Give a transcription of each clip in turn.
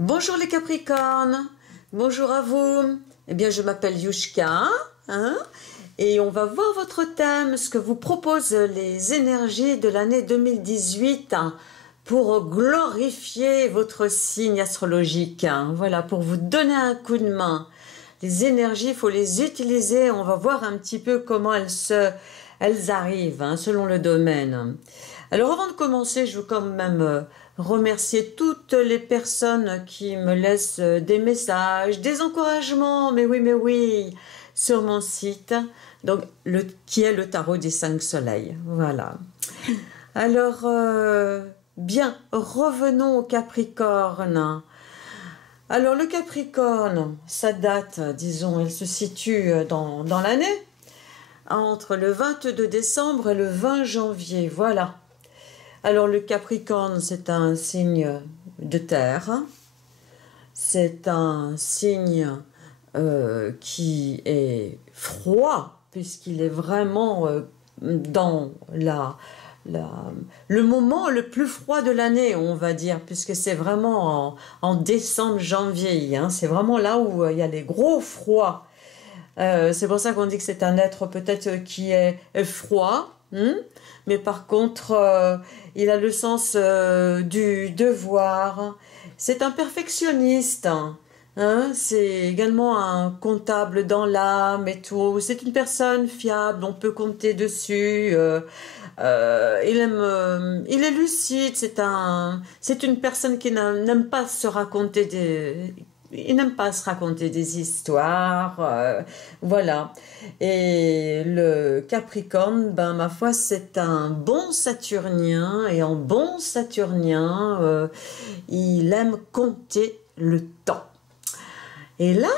Bonjour les Capricornes, bonjour à vous. Eh bien, je m'appelle Yushka, et on va voir votre thème, ce que vous proposent les énergies de l'année 2018 pour glorifier votre signe astrologique. Voilà, pour vous donner un coup de main. Les énergies, il faut les utiliser. On va voir un petit peu comment elles arrivent, selon le domaine. Alors, avant de commencer, je veux quand même remercier toutes les personnes qui me laissent des messages, des encouragements, mais oui, sur mon site, donc qui est le tarot des 5 soleils. Voilà. Alors, bien, revenons au Capricorne. Alors, le Capricorne, sa date, disons, elle se situe dans l'année, entre le 22 décembre et le 20 janvier, voilà. Alors le Capricorne, c'est un signe de terre, c'est un signe qui est froid, puisqu'il est vraiment dans le moment le plus froid de l'année, on va dire, puisque c'est vraiment en décembre, janvier, c'est vraiment là où il y a les gros froids. C'est pour ça qu'on dit que c'est un être peut-être qui est froid, mais par contre, il a le sens du devoir. C'est un perfectionniste, c'est également un comptable dans l'âme et tout. C'est une personne fiable, on peut compter dessus. Il est lucide, c'est une personne qui n'aime pas se raconter il n'aime pas se raconter des histoires, voilà. Et le Capricorne, ma foi, c'est un bon Saturnien, et en bon Saturnien, il aime compter le temps. Et là,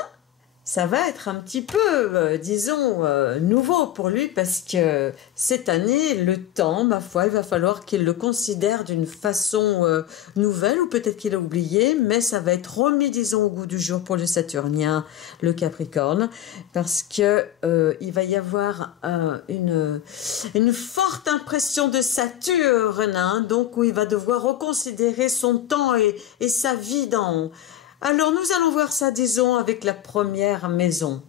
ça va être un petit peu, disons, nouveau pour lui, parce que cette année, le temps, ma foi, il va falloir qu'il le considère d'une façon nouvelle, ou peut-être qu'il a oublié, mais ça va être remis, disons, au goût du jour pour le Saturnien, le Capricorne, parce que il va y avoir une forte impression de Saturne, donc où il va devoir reconsidérer son temps et sa vie dans... Alors, nous allons voir ça, disons, avec la première maison.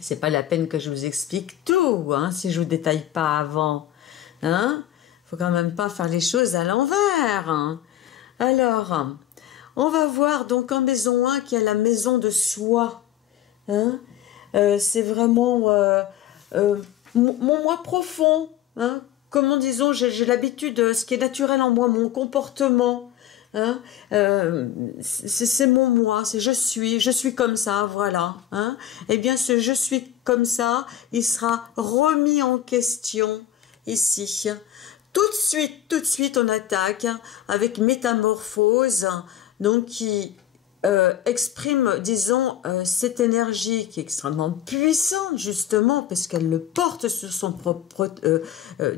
C'est pas la peine que je vous explique tout, si je vous détaille pas avant. Faut quand même pas faire les choses à l'envers. Alors, on va voir donc en maison 1 qui est la maison de soi. C'est vraiment mon moi profond. Comment, disons, j'ai l'habitude, ce qui est naturel en moi, mon comportement. C'est mon moi, c'est je suis comme ça, voilà. Eh bien, ce je suis comme ça, il sera remis en question ici. Tout de suite, on attaque avec métamorphose, donc qui exprime, disons, cette énergie qui est extrêmement puissante, justement, parce qu'elle le porte sur son propre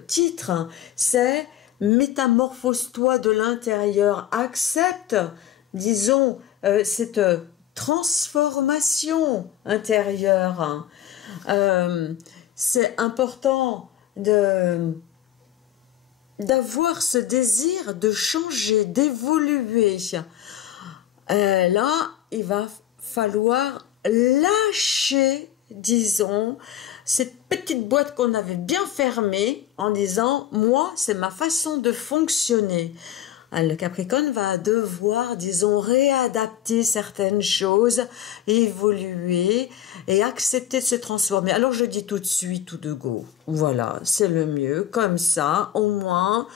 titre, c'est métamorphose-toi de l'intérieur, accepte, disons, cette transformation intérieure. C'est important d'avoir ce désir de changer, d'évoluer. Là, il va falloir lâcher, disons, cette petite boîte qu'on avait bien fermée en disant « moi, c'est ma façon de fonctionner ». Le Capricorne va devoir, disons, réadapter certaines choses, évoluer et accepter de se transformer. Alors, je dis tout de suite, tout de go. Voilà, c'est le mieux. Comme ça, au moins,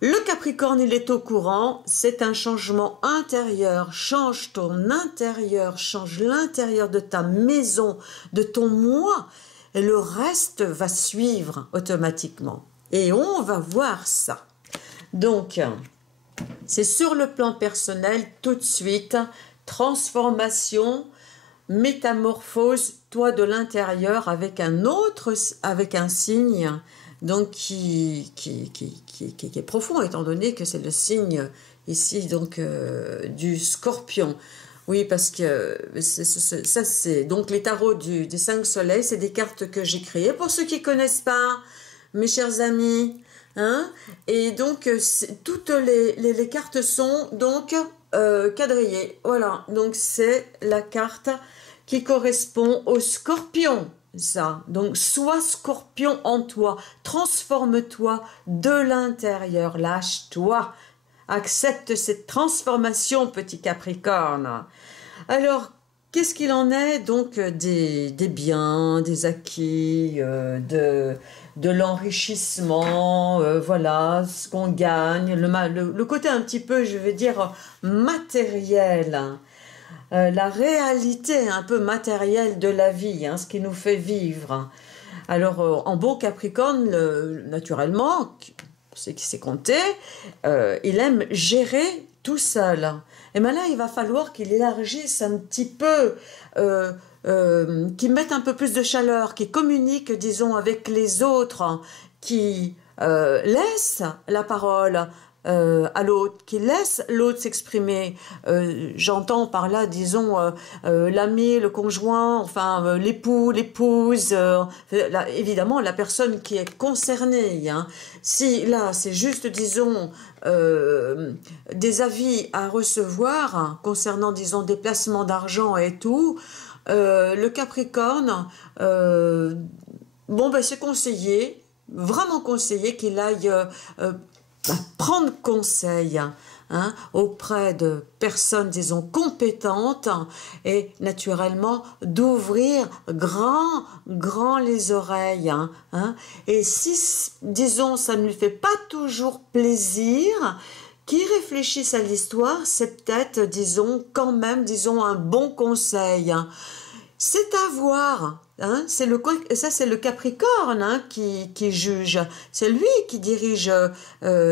le Capricorne, il est au courant. C'est un changement intérieur. Change ton intérieur, change l'intérieur de ta maison, de ton moi. Et le reste va suivre automatiquement. Et on va voir ça. Donc, c'est sur le plan personnel, tout de suite, transformation, métamorphose, toi de l'intérieur, avec un signe donc qui est profond, étant donné que c'est le signe ici donc du Scorpion. Oui, parce que ça c'est donc les tarots des 5 soleils, c'est des cartes que j'ai créées. Pour ceux qui ne connaissent pas, mes chers amis, hein, et donc toutes les cartes sont donc quadrillées. Voilà, donc c'est la carte qui correspond au scorpion. Ça, donc sois scorpion en toi, transforme-toi de l'intérieur, lâche-toi, accepte cette transformation, petit Capricorne. Alors, qu'est-ce qu'il en est donc des biens, des acquis, de l'enrichissement, voilà, ce qu'on gagne, le côté un petit peu, je vais dire, matériel, la réalité un peu matérielle de la vie, hein, ce qui nous fait vivre. Alors, en bon Capricorne, naturellement, c'est qui s'est compté, il aime gérer tout seul. Et bien là, il va falloir qu'il élargisse un petit peu, qu'il mette un peu plus de chaleur, qu'il communique, disons, avec les autres, qui laisse la parole à l'autre, qui laisse l'autre s'exprimer. J'entends par là, disons, l'ami, le conjoint, enfin l'époux, l'épouse, évidemment la personne qui est concernée. Hein. Si là, c'est juste, disons, des avis à recevoir hein, concernant, disons, des placements d'argent et tout, le Capricorne, bon, ben, c'est conseillé, vraiment conseillé qu'il aille prendre conseil hein, auprès de personnes, disons, compétentes et naturellement d'ouvrir grand les oreilles. Hein. Et si, disons, ça ne lui fait pas toujours plaisir, qu'il réfléchisse à l'histoire, c'est peut-être, disons, quand même, disons, un bon conseil. C'est à voir. Hein, ça c'est le Capricorne hein, qui juge, c'est lui qui dirige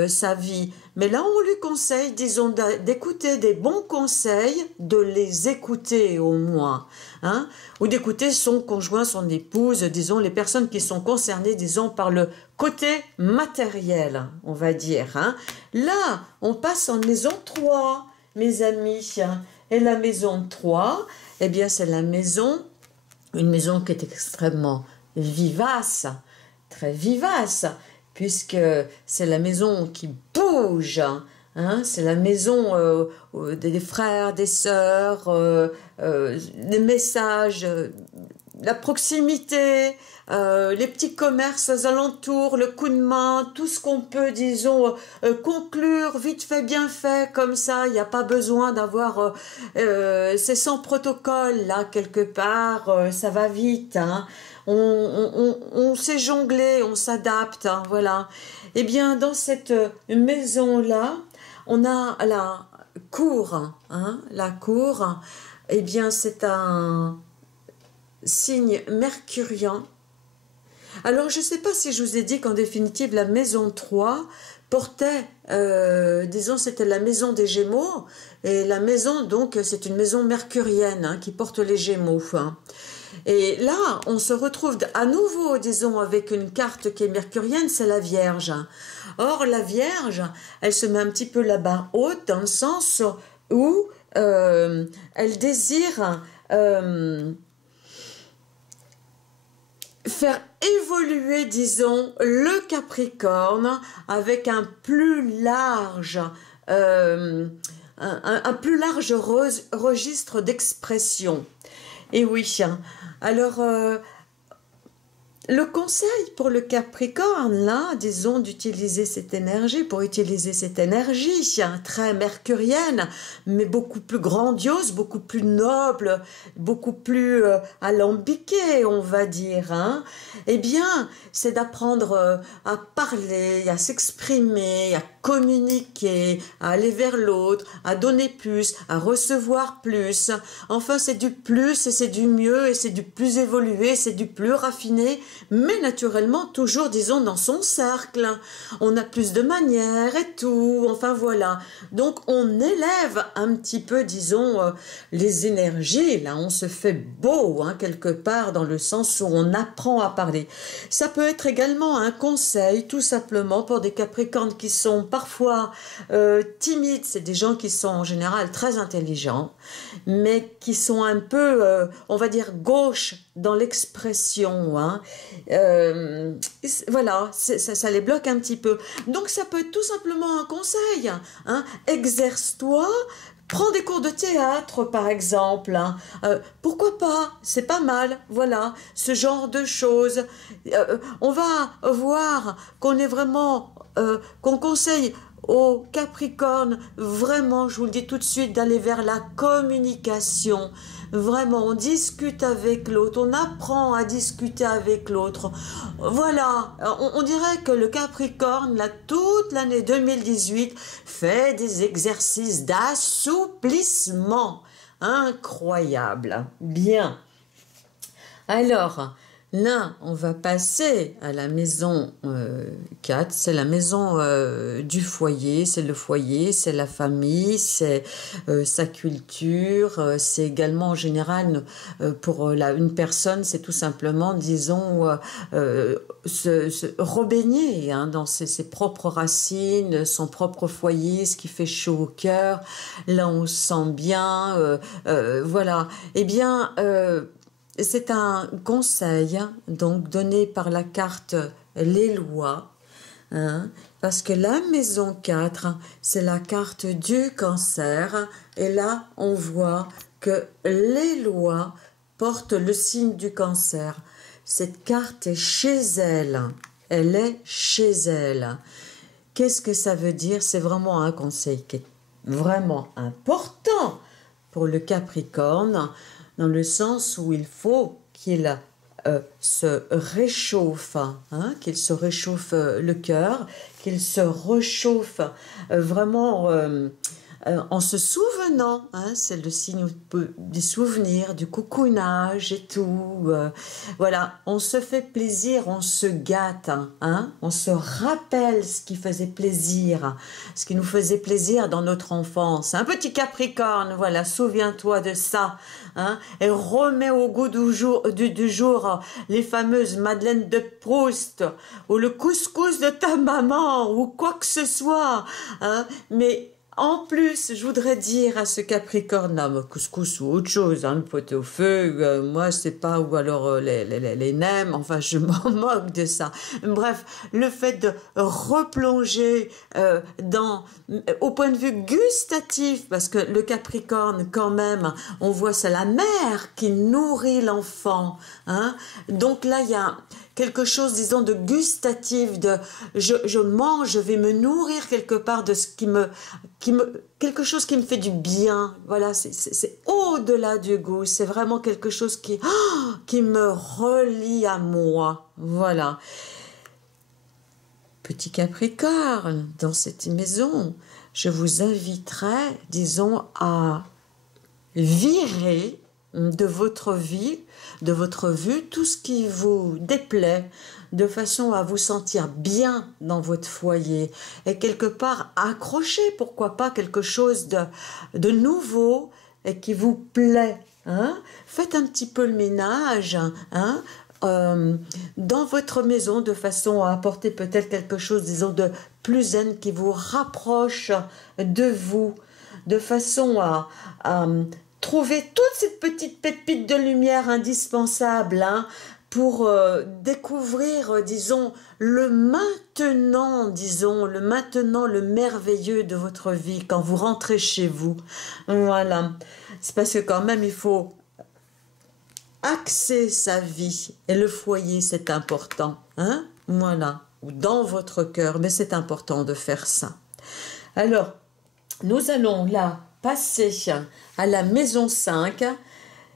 sa vie, mais là on lui conseille, disons, d'écouter des bons conseils, de les écouter au moins, hein, ou d'écouter son conjoint, son épouse, disons, les personnes qui sont concernées, disons, par le côté matériel, on va dire. Hein. Là, on passe en maison 3, mes amis, et la maison 3, eh bien c'est la maison, une maison qui est extrêmement vivace, très vivace, puisque c'est la maison qui bouge, hein, c'est la maison des frères, des sœurs, des messages, la proximité, les petits commerces aux alentours, le coup de main, tout ce qu'on peut, disons, conclure vite fait, bien fait, comme ça, il n'y a pas besoin d'avoir, c'est sans protocole, là, quelque part, ça va vite, hein. On sait jongler, on s'adapte, hein, voilà. Eh bien, dans cette maison-là, on a la cour, hein, la cour, eh bien, c'est un signe mercurien. Alors, je ne sais pas si je vous ai dit qu'en définitive, la maison 3 portait, disons, c'était la maison des Gémeaux, et la maison, donc, c'est une maison mercurienne hein, qui porte les Gémeaux. Hein. Et là, on se retrouve à nouveau, disons, avec une carte qui est mercurienne, c'est la Vierge. Or, la Vierge, elle se met un petit peu la barre haute, dans le sens où elle désire faire évoluer, disons, le Capricorne avec un plus large, un plus large registre d'expression. Et oui, alors, le conseil pour le Capricorne, là, disons, d'utiliser cette énergie, pour utiliser cette énergie très mercurienne, mais beaucoup plus grandiose, beaucoup plus noble, beaucoup plus alambiquée, on va dire, hein, eh bien, c'est d'apprendre à parler, à s'exprimer, à communiquer, à aller vers l'autre, à donner plus, à recevoir plus. Enfin, c'est du plus, et c'est du mieux, et c'est du plus évolué, c'est du plus raffiné, mais naturellement toujours, disons, dans son cercle. On a plus de manières et tout, enfin voilà. Donc on élève un petit peu, disons, les énergies, là on se fait beau, hein, quelque part, dans le sens où on apprend à parler. Ça peut être également un conseil, tout simplement, pour des Capricornes qui sont parfois timides. C'est des gens qui sont en général très intelligents, mais qui sont un peu, on va dire, gauche dans l'expression, hein. Voilà, ça les bloque un petit peu. Donc ça peut être tout simplement un conseil, hein. Exerce-toi. Prends des cours de théâtre, par exemple. Hein. Pourquoi pas? C'est pas mal. Voilà, ce genre de choses. On va voir qu'on est vraiment, qu'on conseille aux Capricornes, vraiment, je vous le dis tout de suite, d'aller vers la communication. Vraiment, on discute avec l'autre, on apprend à discuter avec l'autre. Voilà, on dirait que le Capricorne, là, toute l'année 2018, fait des exercices d'assouplissement. Incroyable. Bien. Alors, là, on va passer à la maison 4, c'est la maison du foyer, c'est le foyer, c'est la famille, c'est sa culture, c'est également en général pour une personne, c'est tout simplement, disons, se rebaigner hein, dans ses propres racines, son propre foyer, ce qui fait chaud au cœur, là on se sent bien, voilà. Eh bien... c'est un conseil donc donné par la carte Les Lois, hein, parce que la maison 4, c'est la carte du cancer, et là on voit que les lois portent le signe du cancer. Cette carte est chez elle, elle est chez elle. Qu'est-ce que ça veut dire? C'est vraiment un conseil qui est vraiment important pour le Capricorne, dans le sens où il faut qu'il se réchauffe, hein, qu'il se réchauffe le cœur, qu'il se réchauffe vraiment en se souvenant, hein, c'est le signe du souvenir, du coucounage et tout. Voilà, on se fait plaisir, on se gâte, hein, on se rappelle ce qui faisait plaisir, ce qui nous faisait plaisir dans notre enfance. Un petit Capricorne, voilà, souviens-toi de ça. Hein, et remets au goût du jour les fameuses madeleines de Proust ou le couscous de ta maman ou quoi que ce soit. Hein, mais en plus, je voudrais dire à ce Capricorne-là, couscous ou autre chose, hein, le pot au feu, moi je sais pas, ou alors les nems, enfin je m'en moque de ça. Bref, le fait de replonger au point de vue gustatif, parce que le Capricorne quand même, on voit c'est la mère qui nourrit l'enfant, hein. Donc là il y a quelque chose, disons, de gustatif, de je mange, je vais me nourrir quelque part de ce quelque chose qui me fait du bien. Voilà, c'est au-delà du goût, c'est vraiment quelque chose qui me relie à moi. Voilà. Petit Capricorne, dans cette maison, je vous inviterai, disons, à virer de votre vie, de votre vue, tout ce qui vous déplaît, de façon à vous sentir bien dans votre foyer et quelque part accrocher, pourquoi pas, quelque chose de nouveau et qui vous plaît. Hein? Faites un petit peu le ménage, hein? Dans votre maison de façon à apporter peut-être quelque chose, disons, de plus zen qui vous rapproche de vous, de façon à trouver toutes ces petites pépites de lumière indispensables hein, pour découvrir, disons, le maintenant, le merveilleux de votre vie quand vous rentrez chez vous. Voilà. C'est parce que quand même, il faut axer sa vie. Et le foyer, c'est important. Hein? Voilà. Ou dans votre cœur. Mais c'est important de faire ça. Alors, nous allons là passer à la maison 5.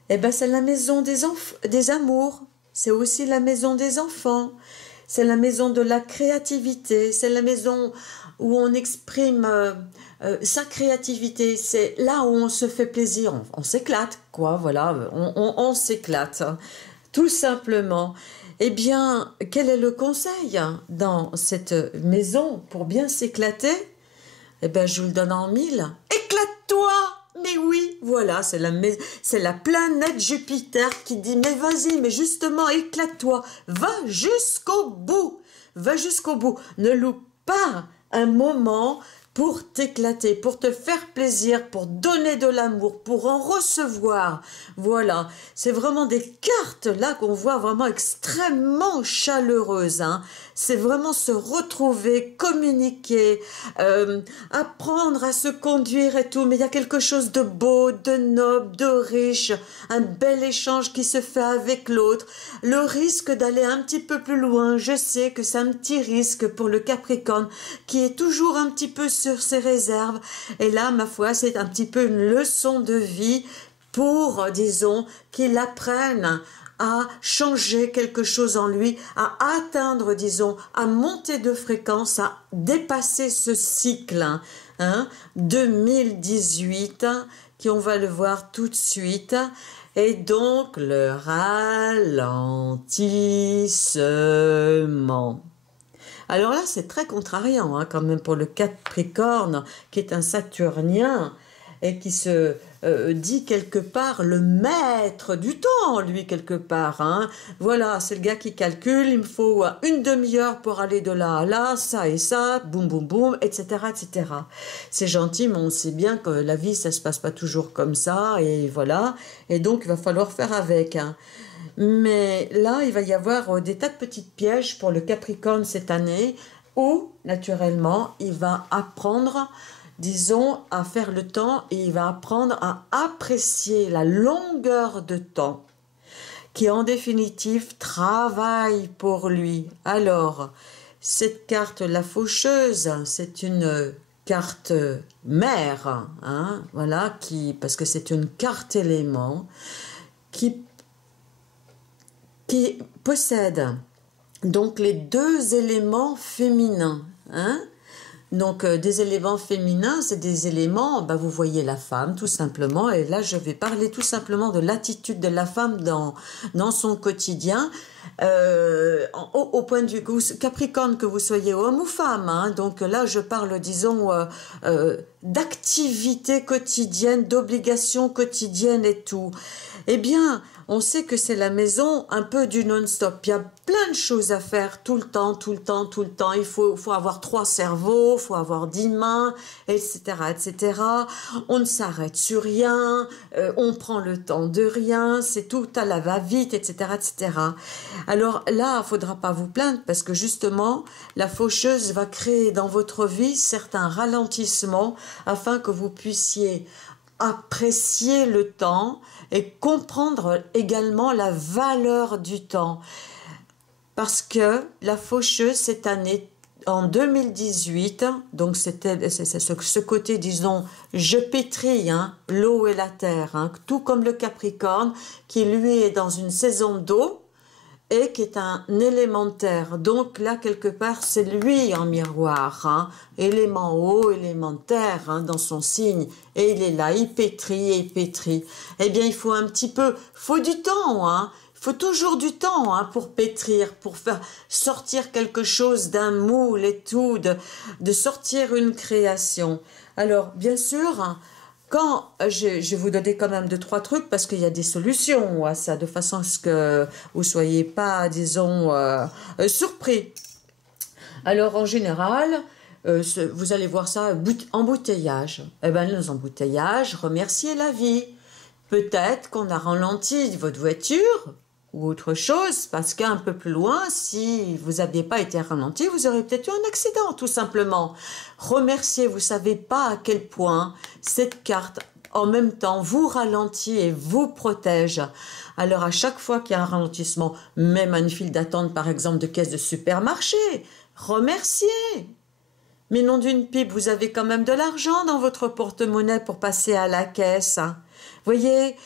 Eh ben, c'est la maison des amours. C'est aussi la maison des enfants. C'est la maison de la créativité. C'est la maison où on exprime sa créativité. C'est là où on se fait plaisir. On s'éclate, quoi. Voilà, on s'éclate. Hein, tout simplement. Eh bien, quel est le conseil dans cette maison pour bien s'éclater? Eh bien, je vous le donne en 1000. Éclate-toi! Mais oui, voilà, c'est la planète Jupiter qui dit, mais vas-y, mais justement, éclate-toi, va jusqu'au bout, ne loupe pas un moment pour t'éclater, pour te faire plaisir, pour donner de l'amour, pour en recevoir. Voilà, c'est vraiment des cartes là qu'on voit vraiment extrêmement chaleureuses. Hein. C'est vraiment se retrouver, communiquer, apprendre à se conduire et tout. Mais il y a quelque chose de beau, de noble, de riche, un bel échange qui se fait avec l'autre. Le risque d'aller un petit peu plus loin, je sais que c'est un petit risque pour le Capricorne qui est toujours un petit peu sur ses réserves. Et là, ma foi, c'est un petit peu une leçon de vie pour, disons, qu'il apprenne à changer quelque chose en lui, à atteindre, disons, à monter de fréquence, à dépasser ce cycle, hein, 2018, qui on va le voir tout de suite, et donc le ralentissement. Alors là, c'est très contrariant, hein, quand même, pour le Capricorne, qui est un Saturnien, et qui se dit quelque part le maître du temps, lui, quelque part. Hein. Voilà, c'est le gars qui calcule, il me faut une demi-heure pour aller de là à là, ça et ça, boum, boum, boum, etc., etc. C'est gentil, mais on sait bien que la vie, ça se passe pas toujours comme ça, et voilà. Et donc, il va falloir faire avec. Hein. Mais là, il va y avoir des tas de petites pièges pour le Capricorne cette année, où, naturellement, il va apprendre, disons, à faire le temps et il va apprendre à apprécier la longueur de temps qui, en définitive, travaille pour lui. Alors, cette carte, la faucheuse, c'est une carte mère, hein, voilà, parce que c'est une carte élément qui possède donc les deux éléments féminins, hein. Donc, des éléments féminins, c'est des éléments, ben, vous voyez la femme, tout simplement. Et là, je vais parler tout simplement de l'attitude de la femme dans son quotidien. Au point de vue Capricorne, que vous soyez homme ou femme. Hein, donc là, je parle, disons, d'activité quotidienne, d'obligations quotidiennes et tout. Eh bien, on sait que c'est la maison un peu du non-stop. Il y a plein de choses à faire tout le temps, tout le temps, tout le temps. Il faut avoir 3 cerveaux, il faut avoir 10 mains, etc., etc. On ne s'arrête sur rien, on prend le temps de rien, c'est tout à la va-vite, etc., etc. Alors là, il ne faudra pas vous plaindre parce que justement, la faucheuse va créer dans votre vie certains ralentissements afin que vous puissiez apprécier le temps et comprendre également la valeur du temps. Parce que la faucheuse, cette année, en 2018, donc c'est ce côté, disons, je pétris, hein, l'eau et la terre, hein, tout comme le Capricorne, qui lui est dans une saison d'eau, et qui est un élémentaire. Donc là, quelque part, c'est lui en miroir, hein, élément eau, élément terre, hein, dans son signe. Et il est là, il pétrit et il pétrit. Eh bien, il faut faut du temps, hein. Il faut toujours du temps, hein, pour pétrir, pour faire sortir quelque chose d'un moule et tout, de sortir une création. Alors, bien sûr, hein, quand je vais vous donner quand même 2-3 trucs parce qu'il y a des solutions à ça, de façon à ce que vous ne soyez pas, disons, surpris. Alors, en général, vous allez voir ça, embouteillage. Eh bien, les embouteillages, remerciez la vie. Peut-être qu'on a ralenti votre voiture ou autre chose, parce qu'un peu plus loin, si vous n'aviez pas été ralenti, vous auriez peut-être eu un accident, tout simplement. Remerciez, vous ne savez pas à quel point cette carte, en même temps, vous ralentit et vous protège. Alors, à chaque fois qu'il y a un ralentissement, même à une file d'attente, par exemple, de caisse de supermarché, remerciez. Mais non d'une pipe, vous avez quand même de l'argent dans votre porte-monnaie pour passer à la caisse. Voyez,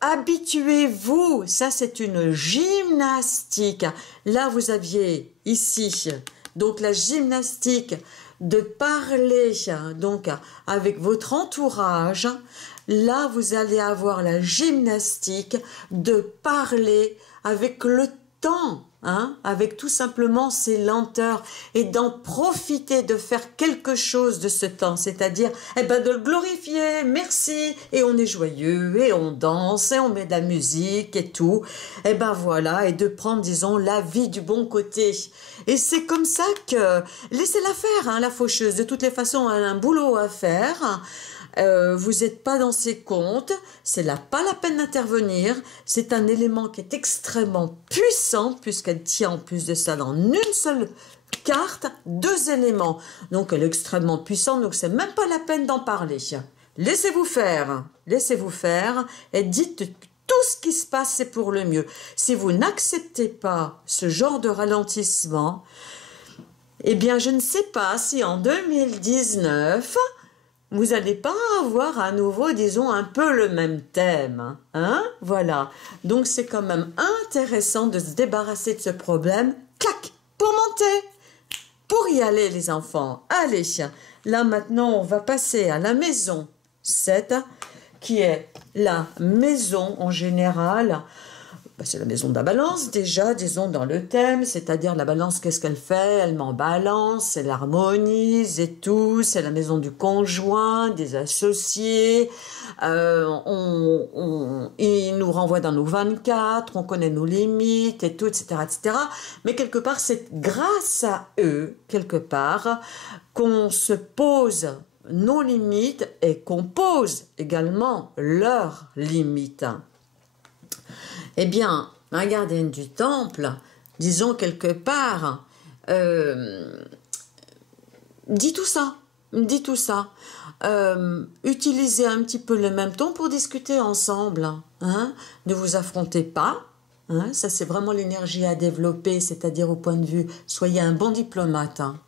habituez-vous, ça c'est une gymnastique. Là, vous aviez ici, donc la gymnastique de parler donc avec votre entourage. Là, vous allez avoir la gymnastique de parler avec le temps. hein, avec tout simplement ces lenteurs et d'en profiter, de faire quelque chose de ce temps, c'est-à-dire eh ben, de le glorifier, merci, et on est joyeux, et on danse, et on met de la musique et tout, et ben voilà, et de prendre, disons, la vie du bon côté. Et c'est comme ça que, laissez-la faire, hein, la faucheuse, de toutes les façons, elle a un boulot à faire. Vous n'êtes pas dans ses comptes, c'est là pas la peine d'intervenir, c'est un élément qui est extrêmement puissant puisqu'elle tient en plus de ça dans une seule carte, 2 éléments. Donc elle est extrêmement puissante, donc c'est même pas la peine d'en parler. Laissez-vous faire et dites tout ce qui se passe c'est pour le mieux. Si vous n'acceptez pas ce genre de ralentissement, eh bien je ne sais pas si en 2019... vous n'allez pas avoir à nouveau, disons, un peu le même thème. Hein? Voilà. Donc, c'est quand même intéressant de se débarrasser de ce problème. Clac! Pour monter! Pour y aller, les enfants. Allez, là, maintenant, on va passer à la maison 7, qui est la maison, en général... c'est la maison de la balance déjà, disons, dans le thème, c'est-à-dire la balance, qu'est-ce qu'elle fait? Elle m'en balance, elle harmonise et tout, c'est la maison du conjoint, des associés, il nous renvoie dans nos 24, on connaît nos limites et tout, etc., etc. Mais quelque part, c'est grâce à eux, quelque part, qu'on se pose nos limites et qu'on pose également leurs limites. Eh bien, un gardien du temple, disons quelque part, dit tout ça. Utilisez un petit peu le même ton pour discuter ensemble. Hein? Ne vous affrontez pas. Hein? Ça, c'est vraiment l'énergie à développer, c'est-à-dire au point de vue, soyez un bon diplomate. Hein?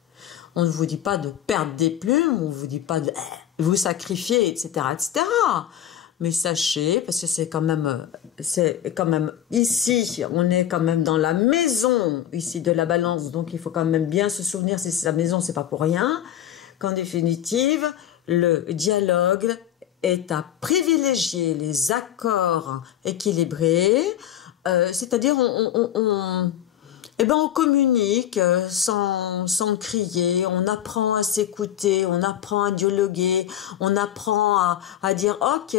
On ne vous dit pas de perdre des plumes, on ne vous dit pas de vous sacrifier, etc., etc., mais sachez, parce que c'est quand même ici, on est quand même dans la maison ici de la balance, donc il faut quand même bien se souvenir, si c'est sa maison, c'est pas pour rien, qu'en définitive, le dialogue est à privilégier les accords équilibrés, c'est-à-dire on communique sans crier, on apprend à s'écouter, on apprend à dialoguer, on apprend à dire « Ok,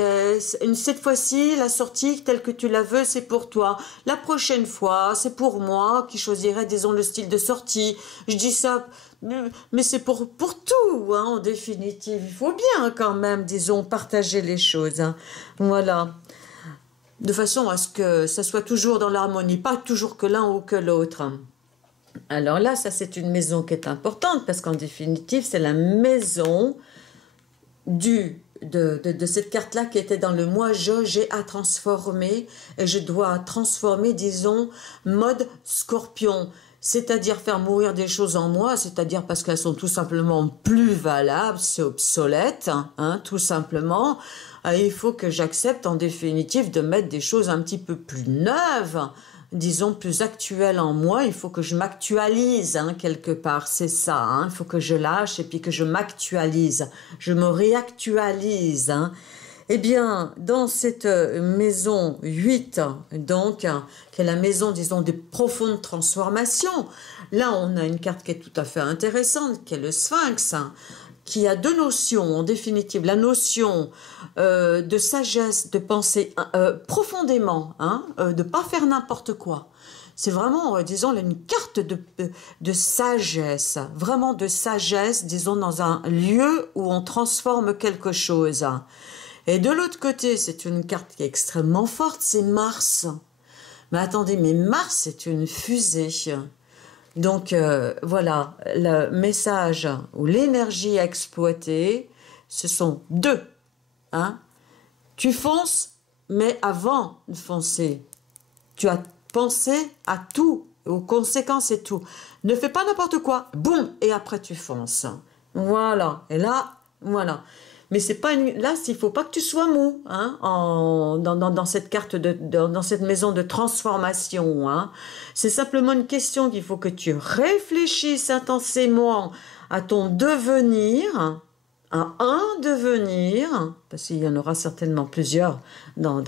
cette fois-ci, la sortie telle que tu la veux, c'est pour toi. La prochaine fois, c'est pour moi qui choisirai, disons, le style de sortie. » Je dis ça, mais c'est pour tout, hein, en définitive. Il faut bien quand même, disons, partager les choses. Hein. Voilà. De façon à ce que ça soit toujours dans l'harmonie, pas toujours que l'un ou que l'autre. Alors là, ça c'est une maison qui est importante parce qu'en définitive, c'est la maison de cette carte-là qui était dans le moi, j'ai à transformer et je dois transformer, disons, mode scorpion. C'est-à-dire faire mourir des choses en moi, c'est-à-dire parce qu'elles sont tout simplement plus valables, c'est obsolète, hein, tout simplement. Il faut que j'accepte en définitive de mettre des choses un petit peu plus neuves, disons plus actuelles en moi. Il faut que je m'actualise hein, quelque part, c'est ça. Hein. Il faut que je lâche et puis que je m'actualise, je me réactualise. Hein. Eh bien, dans cette maison 8, donc, qui est la maison, disons, de profonde transformation, là, on a une carte qui est tout à fait intéressante, qui est le Sphinx, hein, qui a 2 notions, en définitive. La notion de sagesse, de penser profondément, hein, de ne pas faire n'importe quoi. C'est vraiment, disons, une carte de sagesse, vraiment de sagesse, disons, dans un lieu où on transforme quelque chose. Et de l'autre côté, c'est une carte qui est extrêmement forte, c'est Mars. Mais attendez, mais Mars, c'est une fusée. Donc, voilà, le message ou l'énergie à exploiter, ce sont 2. Hein? Tu fonces, mais avant de foncer, tu as pensé à tout, aux conséquences et tout. Ne fais pas n'importe quoi, boum, et après tu fonces. Voilà, et là, voilà. Mais c'est pas là, il faut pas que tu sois mou hein, dans cette carte dans cette maison de transformation. Hein. C'est simplement une question qu'il faut que tu réfléchisses intensément à ton devenir, à un devenir, parce qu'il y en aura certainement plusieurs dans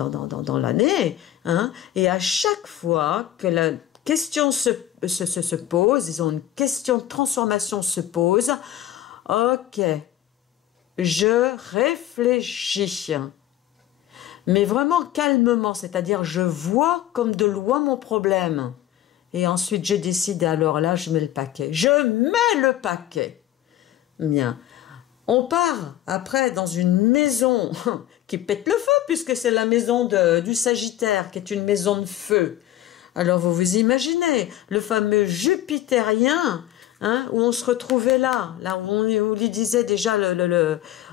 l'année, hein, et à chaque fois que question se pose, disons une question de transformation se pose. Ok, je réfléchis, mais vraiment calmement, c'est-à-dire je vois comme de loin mon problème. Et ensuite je décide, alors là je mets le paquet. Je mets le paquet. Bien. On part après dans une maison qui pète le feu, puisque c'est la maison du Sagittaire, qui est une maison de feu. Alors vous vous imaginez, le fameux Jupitérien, hein, où on se retrouvait là où lui disait déjà,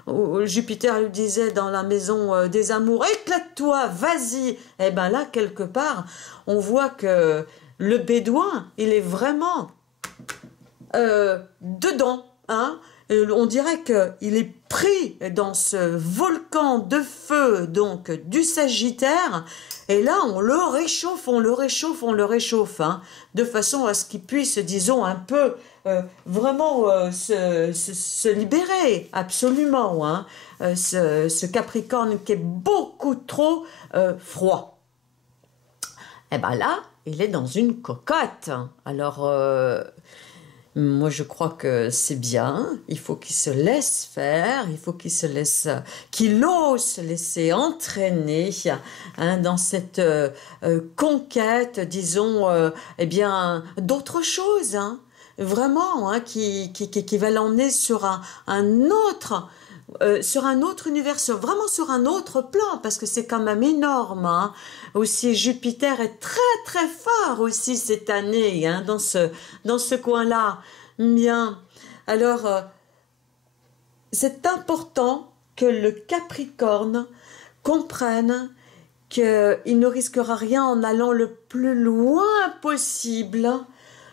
où Jupiter lui disait dans la maison des amours, éclate-toi, vas-y. Et bien là, quelque part, on voit que le bédouin, il est vraiment dedans, hein. On dirait qu'il est pris dans ce volcan de feu, donc du Sagittaire, et là on le réchauffe, hein, de façon à ce qu'il puisse, disons, un peu vraiment se libérer, absolument, hein, ce Capricorne qui est beaucoup trop froid. Et bien là, il est dans une cocotte. Alors... moi, je crois que c'est bien. Il faut qu'il se laisse faire. Il faut qu'il ose se laisser entraîner, hein, dans cette conquête, disons, eh bien, d'autres choses, hein, vraiment, hein, qui va l'emmener sur un autre. Sur un autre univers, vraiment sur un autre plan, parce que c'est quand même énorme, hein. Aussi, Jupiter est très très fort aussi cette année, hein, dans ce coin-là. Bien, alors, c'est important que le Capricorne comprenne qu'il ne risquera rien en allant le plus loin possible,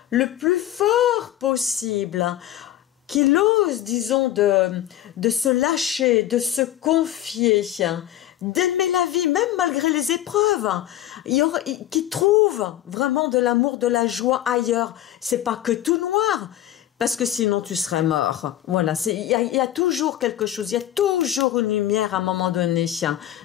le plus fort possible, qu'il ose, disons, de se lâcher, de se confier, d'aimer la vie, même malgré les épreuves, qu'il trouve vraiment de l'amour, de la joie ailleurs. C'est pas que tout noir, parce que sinon tu serais mort. Voilà, il y a toujours quelque chose, il y a toujours une lumière à un moment donné.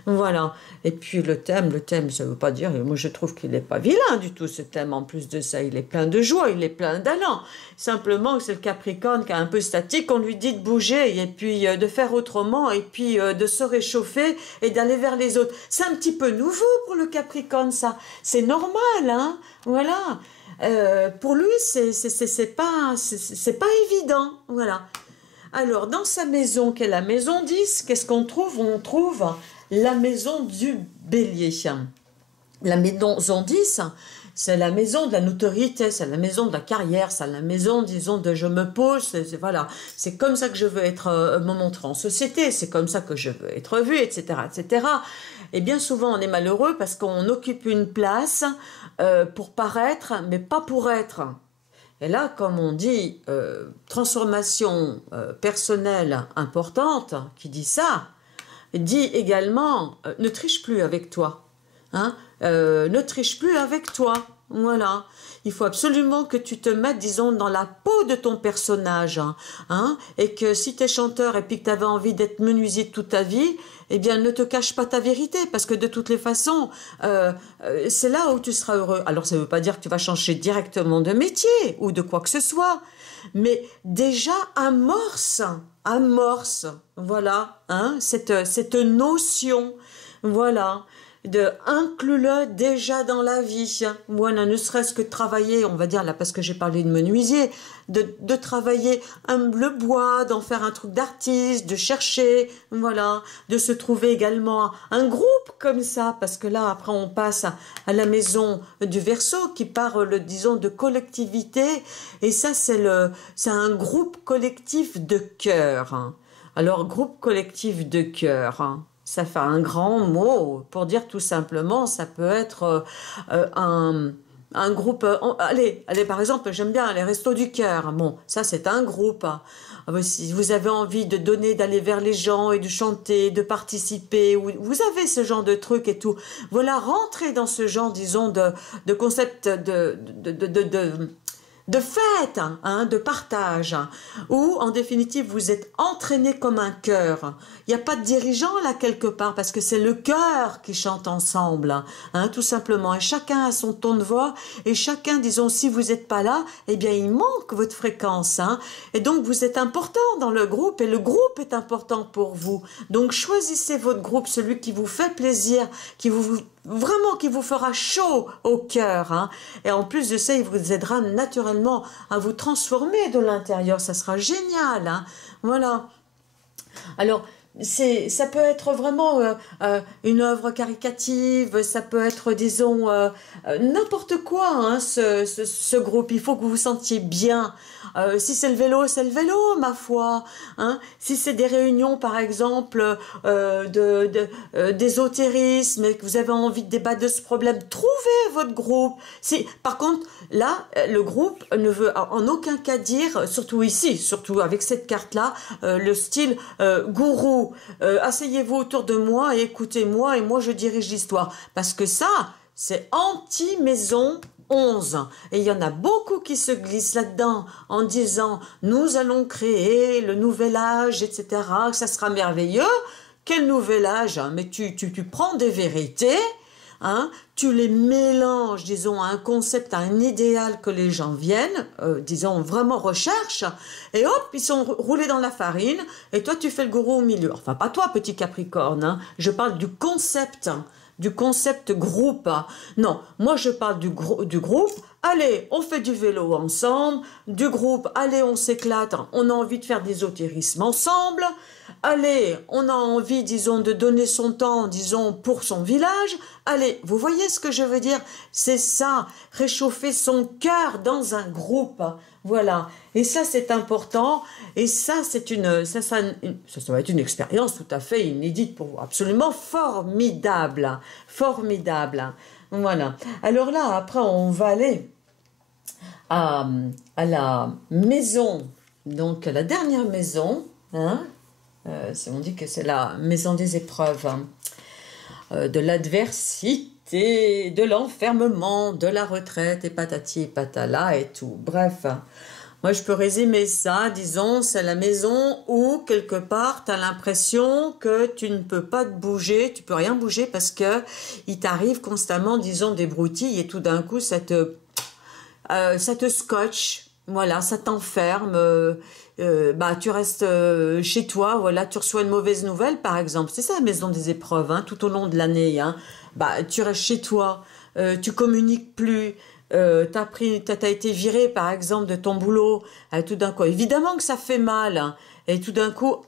Voilà. Et puis le thème, ça ne veut pas dire, moi je trouve qu'il n'est pas vilain du tout, ce thème. En plus de ça, il est plein de joie, il est plein d'allant. Simplement, c'est le Capricorne qui est un peu statique, on lui dit de bouger, et puis de faire autrement, et puis de se réchauffer, et d'aller vers les autres. C'est un petit peu nouveau pour le Capricorne, ça. C'est normal, hein. Voilà. Pour lui, c'est pas évident, voilà. Alors, dans sa maison, qui est la maison 10, qu'est-ce qu'on trouve? On trouve la maison du Bélier. La maison 10, c'est la maison de la notoriété, c'est la maison de la carrière, c'est la maison, disons, de je me pose, voilà. C'est comme ça que je veux être, me montrer en société, c'est comme ça que je veux être vu, etc., etc. Et bien souvent, on est malheureux parce qu'on occupe une place pour paraître, mais pas pour être. Et là, comme on dit, transformation personnelle importante, qui dit ça, dit également, ne triche plus avec toi. Hein, ne triche plus avec toi. Voilà. Il faut absolument que tu te mettes, disons, dans la peau de ton personnage. Hein, et que si tu es chanteur et puis que tu avais envie d'être menuisier toute ta vie, eh bien, ne te cache pas ta vérité, parce que de toutes les façons, c'est là où tu seras heureux. Alors, ça ne veut pas dire que tu vas changer directement de métier ou de quoi que ce soit, mais déjà amorce, voilà, hein, cette notion, voilà, inclus-le déjà dans la vie. Voilà, ne serait-ce que travailler, on va dire là, parce que j'ai parlé de menuisier, de travailler le bois, d'en faire un truc d'artiste, de chercher, voilà, de se trouver également un groupe comme ça, parce que là, après, on passe à la maison du Verseau qui parle, disons, de collectivité, et ça, c'est un groupe collectif de cœur. Hein. Alors, groupe collectif de cœur, hein. Ça fait un grand mot pour dire tout simplement, ça peut être un groupe. Allez, par exemple, j'aime bien les Restos du Cœur. Bon, ça c'est un groupe. Si vous avez envie de donner, d'aller vers les gens et de chanter, de participer, vous avez ce genre de trucs et tout. Voilà, rentrez dans ce genre, disons, de concept de fête, hein, de partage, où en définitive vous êtes entraîné comme un chœur. Il n'y a pas de dirigeant là quelque part parce que c'est le cœur qui chante ensemble, hein, tout simplement. Et chacun a son ton de voix et chacun, disons, si vous n'êtes pas là, eh bien il manque votre fréquence, hein, et donc vous êtes important dans le groupe et le groupe est important pour vous. Donc choisissez votre groupe, celui qui vous fait plaisir, qui vous vraiment qui vous fera chaud au cœur, hein. Et en plus de ça, il vous aidera naturellement à vous transformer de l'intérieur. Ça sera génial, hein. Voilà. Alors, ça peut être vraiment une œuvre caricative, ça peut être, disons, n'importe quoi, hein, ce groupe. Il faut que vous vous sentiez bien. Si c'est le vélo, ma foi, hein. Si c'est des réunions, par exemple, d'ésotérisme et que vous avez envie de débattre de ce problème, trouvez votre groupe. Par contre, là, le groupe ne veut en aucun cas dire, surtout ici, surtout avec cette carte-là, le style gourou. Asseyez-vous autour de moi et écoutez-moi et moi je dirige l'histoire. Parce que ça, c'est anti-maison 11. Et il y en a beaucoup qui se glissent là-dedans en disant nous allons créer le nouvel âge, etc. Ça sera merveilleux. Quel nouvel âge, hein? Mais tu prends des vérités, hein, tu les mélanges, disons, à un concept, à un idéal que les gens viennent, disons, vraiment recherchent, et hop, ils sont roulés dans la farine, et toi, tu fais le gourou au milieu. Enfin, pas toi, petit Capricorne, hein, je parle du concept groupe. Non, moi, je parle du groupe. Allez, on fait du vélo ensemble, du groupe, allez, on s'éclate, on a envie de faire des ésotérismes ensemble, allez, on a envie, disons, de donner son temps, disons, pour son village, allez, vous voyez ce que je veux dire? C'est ça, réchauffer son cœur dans un groupe, voilà, et ça c'est important, et ça c'est ça va être une expérience tout à fait inédite pour vous, absolument formidable, formidable, voilà. Alors là, après, on va aller à la maison, donc la dernière maison, hein, on dit que c'est la maison des épreuves, hein, de l'adversité, de l'enfermement, de la retraite, et patati et patala et tout. Bref, moi je peux résumer ça, disons, c'est la maison où quelque part tu as l'impression que tu ne peux pas te bouger, tu peux rien bouger parce que il t'arrive constamment, disons, des broutilles et tout d'un coup ça te scotche, voilà, ça t'enferme, tu restes chez toi, voilà, tu reçois une mauvaise nouvelle par exemple, c'est ça la maison des épreuves, hein, tout au long de l'année, hein, tu restes chez toi, tu communiques plus, t'as été viré par exemple de ton boulot, tout d'un coup, évidemment que ça fait mal, hein, et tout d'un coup,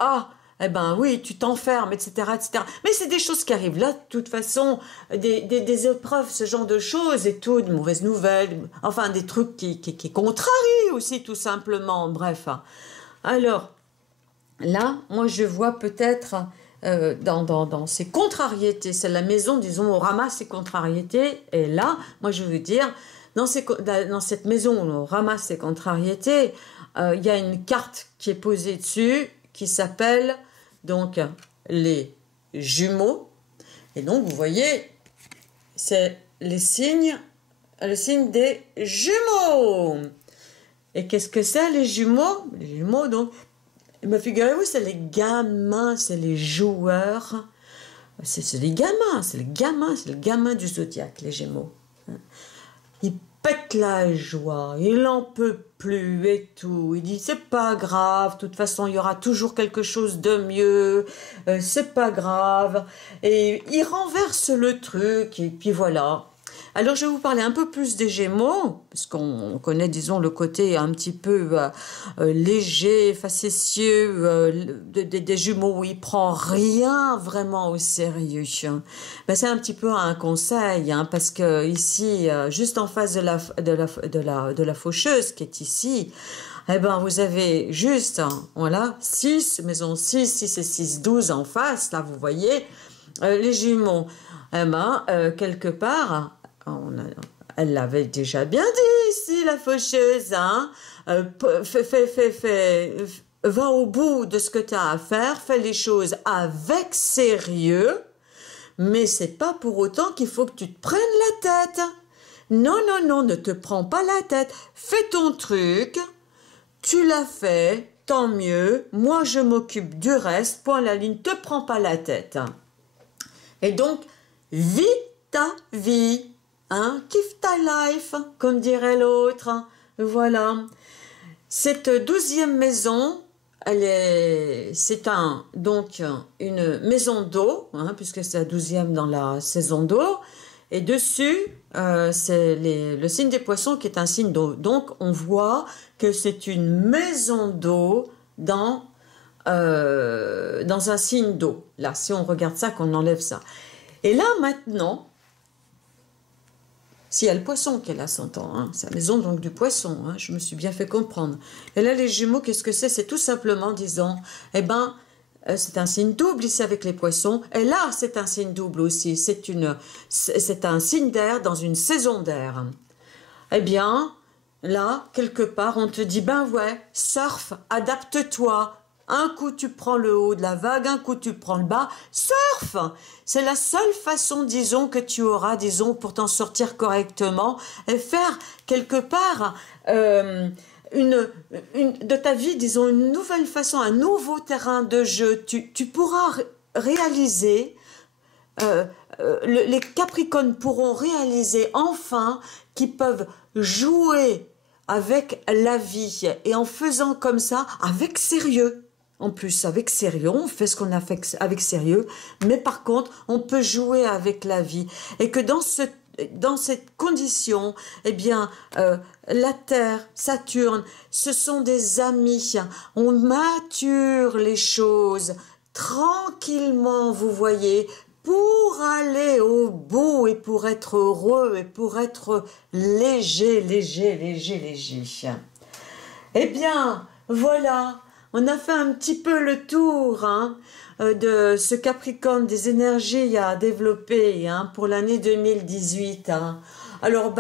eh ben oui, tu t'enfermes, etc., etc. Mais c'est des choses qui arrivent là, de toute façon, des épreuves, ce genre de choses et tout, de mauvaises nouvelles, enfin des trucs qui contrarient aussi, tout simplement, bref. Alors, là, moi je vois peut-être dans ces contrariétés, c'est la maison, disons, on ramasse ces contrariétés, et là, moi je veux dire, dans cette maison où on ramasse ces contrariétés, il y a une carte qui est posée dessus, qui s'appelle donc les jumeaux, et donc vous voyez c'est le signe des jumeaux. Et qu'est-ce que c'est les jumeaux? Les jumeaux, donc, figurez-vous, c'est les gamins, c'est les joueurs, c'est les gamins, c'est le gamin du zodiaque, les Gémeaux. Il pète la joie, il n'en peut plus et tout. Il dit c'est pas grave, de toute façon il y aura toujours quelque chose de mieux, c'est pas grave. Et il renverse le truc et puis voilà. Alors je vais vous parler un peu plus des Gémeaux, puisqu'on connaît, disons, le côté un petit peu léger, facétieux des Jumeaux où il prend rien vraiment au sérieux. C'est un petit peu un conseil, hein, parce que ici, juste en face de la faucheuse qui est ici, eh ben vous avez juste, voilà, 6, maison 6 et 6, 12 en face, là vous voyez, les Jumeaux. Eh ben, quelque part, elle l'avait déjà bien dit ici, la faucheuse, hein. Va au bout de ce que tu as à faire, fais les choses avec sérieux, mais c'est pas pour autant qu'il faut que tu te prennes la tête. Non, non, non, ne te prends pas la tête. Fais ton truc. Tu l'as fait, tant mieux. Moi, je m'occupe du reste. Point à la ligne, te prends pas la tête. Et donc, vis ta vie. Hein? Kiffe ta life, comme dirait l'autre. Voilà. Cette 12e maison, donc une maison d'eau, hein, puisque c'est la 12e dans la saison d'eau. Et dessus, c'est le signe des poissons qui est un signe d'eau. Donc, on voit que c'est une maison d'eau dans un signe d'eau. Là, si on regarde ça, qu'on enlève ça. Et là, maintenant, s'il y a le poisson qui est là, s'entend, hein, c'est la maison donc du poisson, hein, je me suis bien fait comprendre. Et là, les Gémeaux, qu'est-ce que c'est? C'est tout simplement, disons, c'est un signe double ici avec les poissons. Et là, c'est un signe double aussi. C'est un signe d'air dans une saison d'air. Eh bien, là, quelque part, on te dit, ben ouais, surf, adapte-toi. Un coup, tu prends le haut de la vague, un coup, tu prends le bas. Surf! C'est la seule façon, disons, que tu auras, disons, pour t'en sortir correctement et faire, quelque part, de ta vie, disons, une nouvelle façon, un nouveau terrain de jeu. Tu pourras réaliser, les Capricornes pourront réaliser enfin qu'ils peuvent jouer avec la vie et en faisant comme ça, avec sérieux. En plus, avec sérieux, on fait ce qu'on a fait avec sérieux, mais par contre, on peut jouer avec la vie. Et que dans cette condition, eh bien, la Terre, Saturne, ce sont des amis. On mature les choses tranquillement, vous voyez, pour aller au bout et pour être heureux et pour être léger. Eh bien, voilà. On a fait un petit peu le tour de ce Capricorne, des énergies à développer pour l'année 2018. Alors,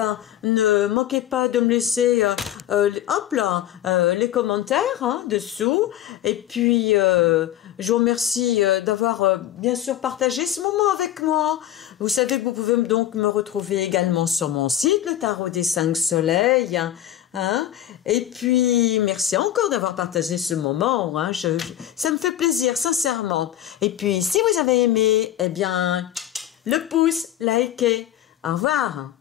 ne manquez pas de me laisser les commentaires dessous. Et puis, je vous remercie d'avoir bien sûr partagé ce moment avec moi. Vous savez que vous pouvez donc me retrouver également sur mon site, le Tarot des 5 Soleils. Et puis, merci encore d'avoir partagé ce moment. Ça me fait plaisir, sincèrement. Et puis, si vous avez aimé, eh bien, le pouce, likez. Au revoir.